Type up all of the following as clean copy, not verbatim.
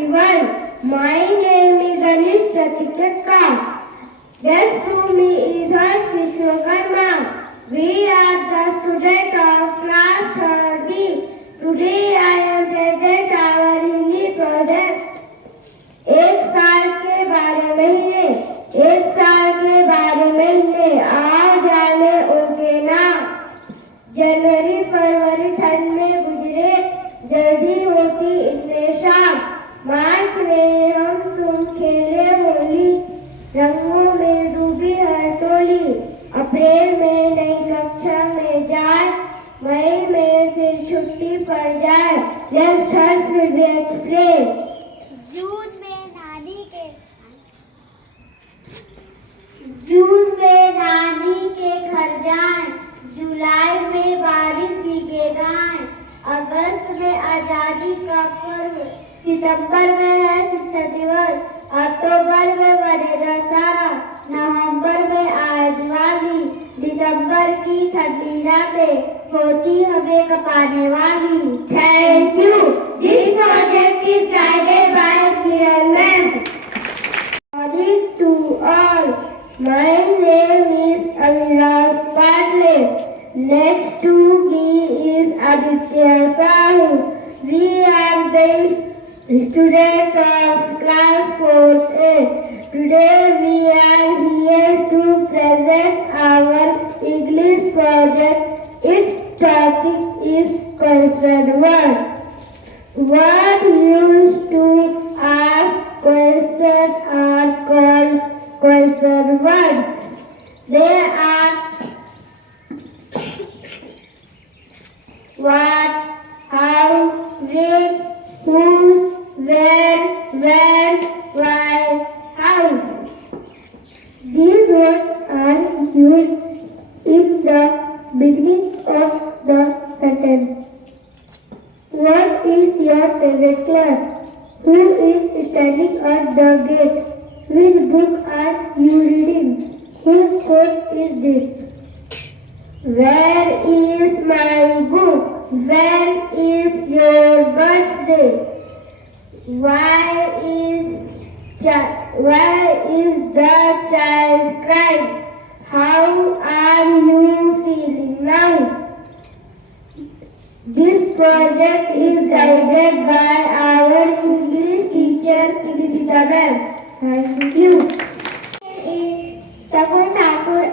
everyone. My name is Anish Pratikar. Next to me is Harsh Vishwakarma. We are the students of class 3rd. Today I am present our Hindi project. एक साल के 12 महीने, एक साल के 12 महीने आ जाने उनके नाम। जनवरी फरवरी ठंड में गुजरे, जल्दी होती इतने शाम। मार्च में हम तुम खेले होली, रंगों में डूबी हर टोली। अप्रैल में नई कक्षा में जाए, मई में फिर छुट्टी पड़ जाए। Let's first will be explained. जून में नानी के घर जाएं, जुलाई में बारिश भीगे गाएं, अगस्त में आजादी का पर्व, सितंबर में है शिक्षक दिवस, अक्टूबर में बने दशहरा, नवंबर में आए दिवाली, दिसंबर की ठंडी रातें होती हमें कपाने वाली। Thank you. This project is guided by Kiran ma'am. To all, my name is Aviraj Padle. Next to me is Aditya Sahu. We are the students of class 4A. Today we are here to present our English project. Its topic is question word. What used to ask questions are called question word. They are what, how, which, whose, where, when, why, how. These words are used in the beginning of the sentence. What is your favorite class? Who is standing at the gate? Which book are you reading? Whose quote is this? Where is my book? When is your birthday? Why is the child crying? How are you feeling now? This project is guided by our English teacher, Kirtita ma'am. Thank you. Is Sapun Thakur.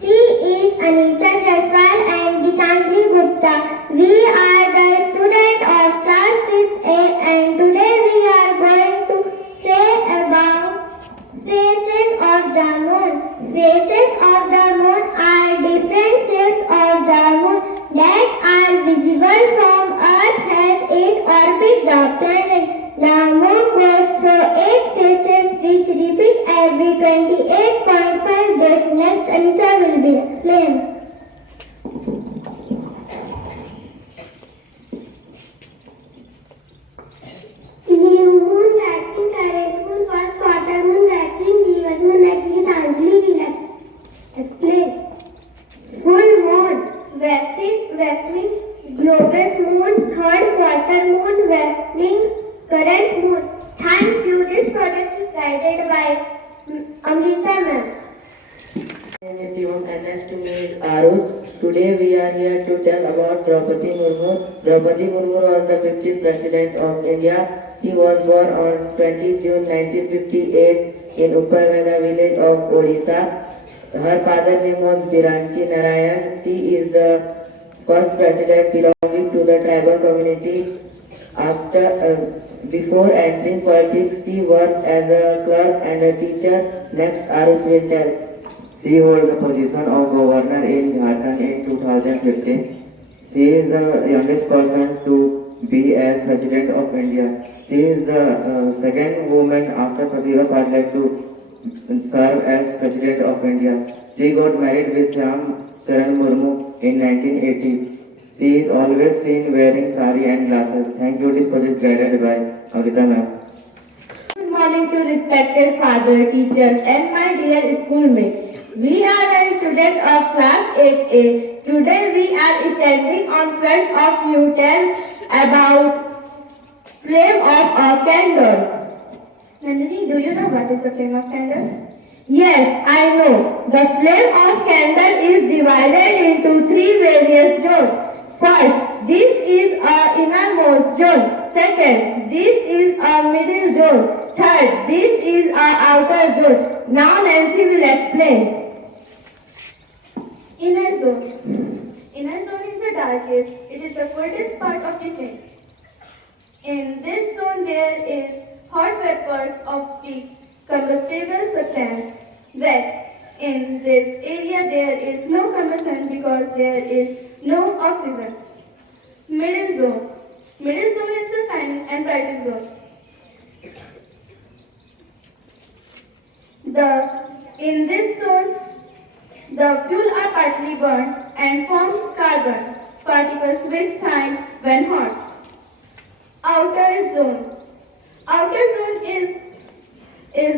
She is Anita Jaiswal and Gitanjali Gupta. We are the students of class 5th A and today we are going to say about phases of the moon. Phases of the moon are different shapes of the moon that are visible from Earth as it orbits the planet. The moon goes through 8 phases which repeat every 28.5 days. Next answer will be explained. New moon, waxing, current moon, first quarter moon, waxing, Divas moon, next Gitanjali will explain. Full moon, waxing, globus moon, third quarter moon, waxing, current moon. Thank you. This project is guided by Amrita ma'am. My name is Shivam and next to me is Arush. Today we are here to tell about Draupadi Murmu. Draupadi Murmu was the 50th President of India. She was born on 20 June 1958 in Upparveda village of Odisha. Her father's name was Biranchi Narayan. She is the first president belonging to the tribal community. Before entering politics, she worked as a clerk and a teacher. Next, Arush will tell. She holds the position of governor in Jharkhand in 2015. She is the youngest person to be as president of India. She is the second woman after Pratibha Patil to serve as president of India. She got married with Shyam Charan Murmu in 1980. She is always seen wearing sari and glasses. Thank you. This project is guided by Amrita ma'am. Good morning to respected father, teachers and my dear schoolmates. We are the students of class 8A. Today we are standing on front of you tell about Flame of a candle. Nandini, do you know what is the flame of candle? Yes, I know. The flame of candle is divided into three various zones. First, this is a innermost zone. Second, this is a middle zone. Third, this is a outer zone. Now Nancy will explain. Inner zone. Inner zone is the darkest. It is the coldest part of the flame. In this zone there is hot vapors of the combustible substance, wax. In this area there is no combustion because there is no oxygen. Middle zone. Middle zone is the shining and brightest zone. In this zone, the fuel are partly burned and form carbon particles which shine when hot. Outer zone. Outer zone is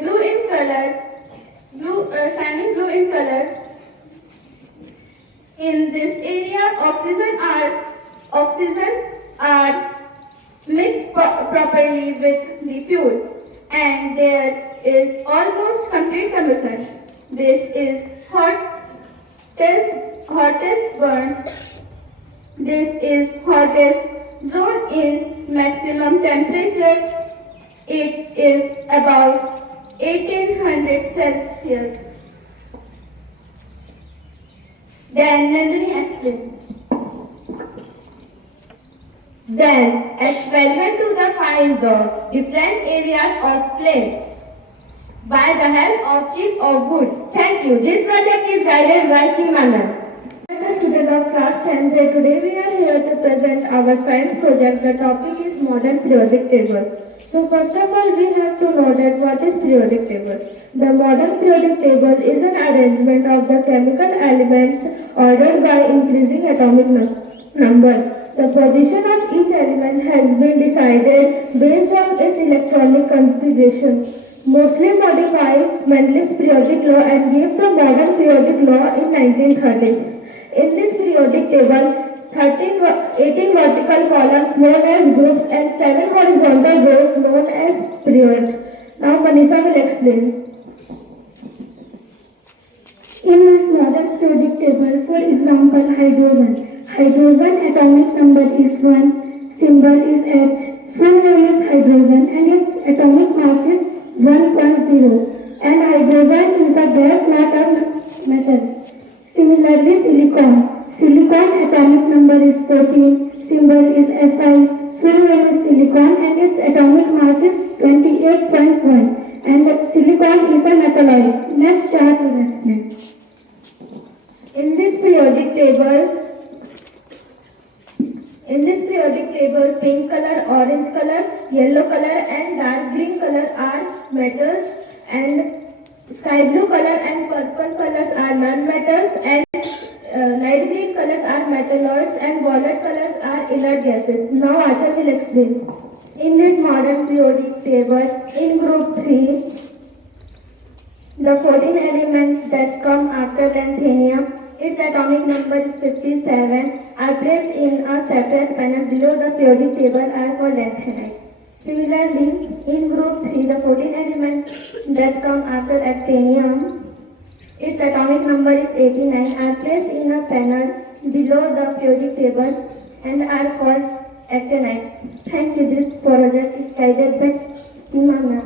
blue in color, shining blue in color. In this area, oxygen are mixed properly with the fuel, and there is almost complete combustion. This is hottest burn. This is hottest zone in maximum temperature. It is about 1800 Celsius. Then Nandini explained. Then experiment to define the different areas of flame by the help of chips of wood. Thank you. This project is guided by Simana. Student of class 10th grade, today we are here to present our science project. The topic is modern periodic table. So first of all, we have to know that what is periodic table. The modern periodic table is an arrangement of the chemical elements ordered by increasing atomic number. The position of each element has been decided based on its electronic configuration. Mostly modified Mendel's periodic law and gave the modern periodic law in 1930. In this periodic table, 18 vertical columns known as groups and 7 horizontal rows known as periods. Now Manisha will explain. In this modern periodic table, for example, hydrogen. Hydrogen atomic number is 1, symbol is H, full name is hydrogen and its atomic mass is 1.0, and hydrogen is a gas, not a metal. Similarly, silicon. Silicon atomic number is 14, symbol is Si, full name is silicon and its atomic mass is 28.1, and silicon is a metalloid. Next chart will explain. In this periodic table, pink color, orange color, yellow color and dark green color are metals, and sky blue color and purple colors are non-metals, and light green colors are metalloids, and violet colors are inert gases. Now Achal will explain. In this modern periodic table, in group 3, the 14 elements that come after lanthanum, its atomic number is 57, are placed in a separate panel below the periodic table are called lanthanides. Similarly, in group 3, the 14 elements that come after actinium, its atomic number is 89, are placed in a panel below the periodic table and are called actinides. Thank you. This project is guided by Simana.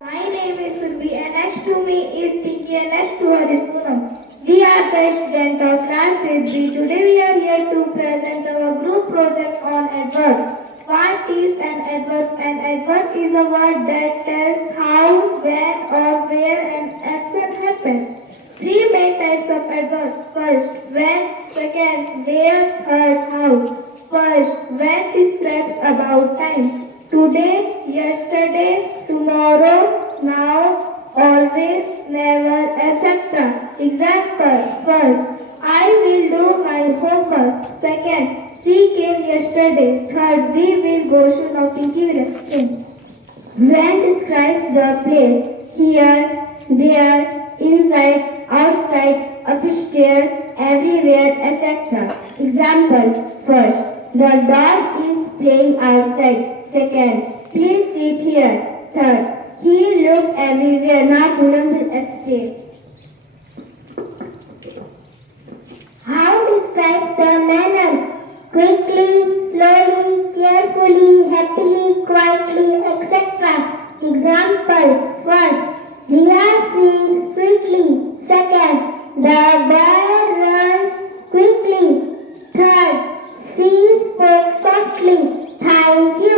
My name is Surbi and next to me is Pinky and next to her is Poonam. We are the students of class 8B. Today we are here to present our group project on adverb. What is an adverb? An adverb is a word that tells how, when or where an action happens. Three main types of adverb. First, when. Second, where. Third, how. First, when describes about time. Today, yesterday, tomorrow, now, always, never, etc. Example. First, I will do my homework. Second, she came yesterday. Third, we will go soon. Now Pinky will explain. When describes the place. Here, there, inside, outside, upstairs, everywhere, etc. Example. First, the dog is playing outside. Second, please sit here. Third, he looked everywhere, not one will escape. How describes the manners? Quickly, slowly, carefully, happily, quietly, etc. Example, first, Riya sings sweetly. Second, the bird runs quickly. Third, she spoke softly. Thank you.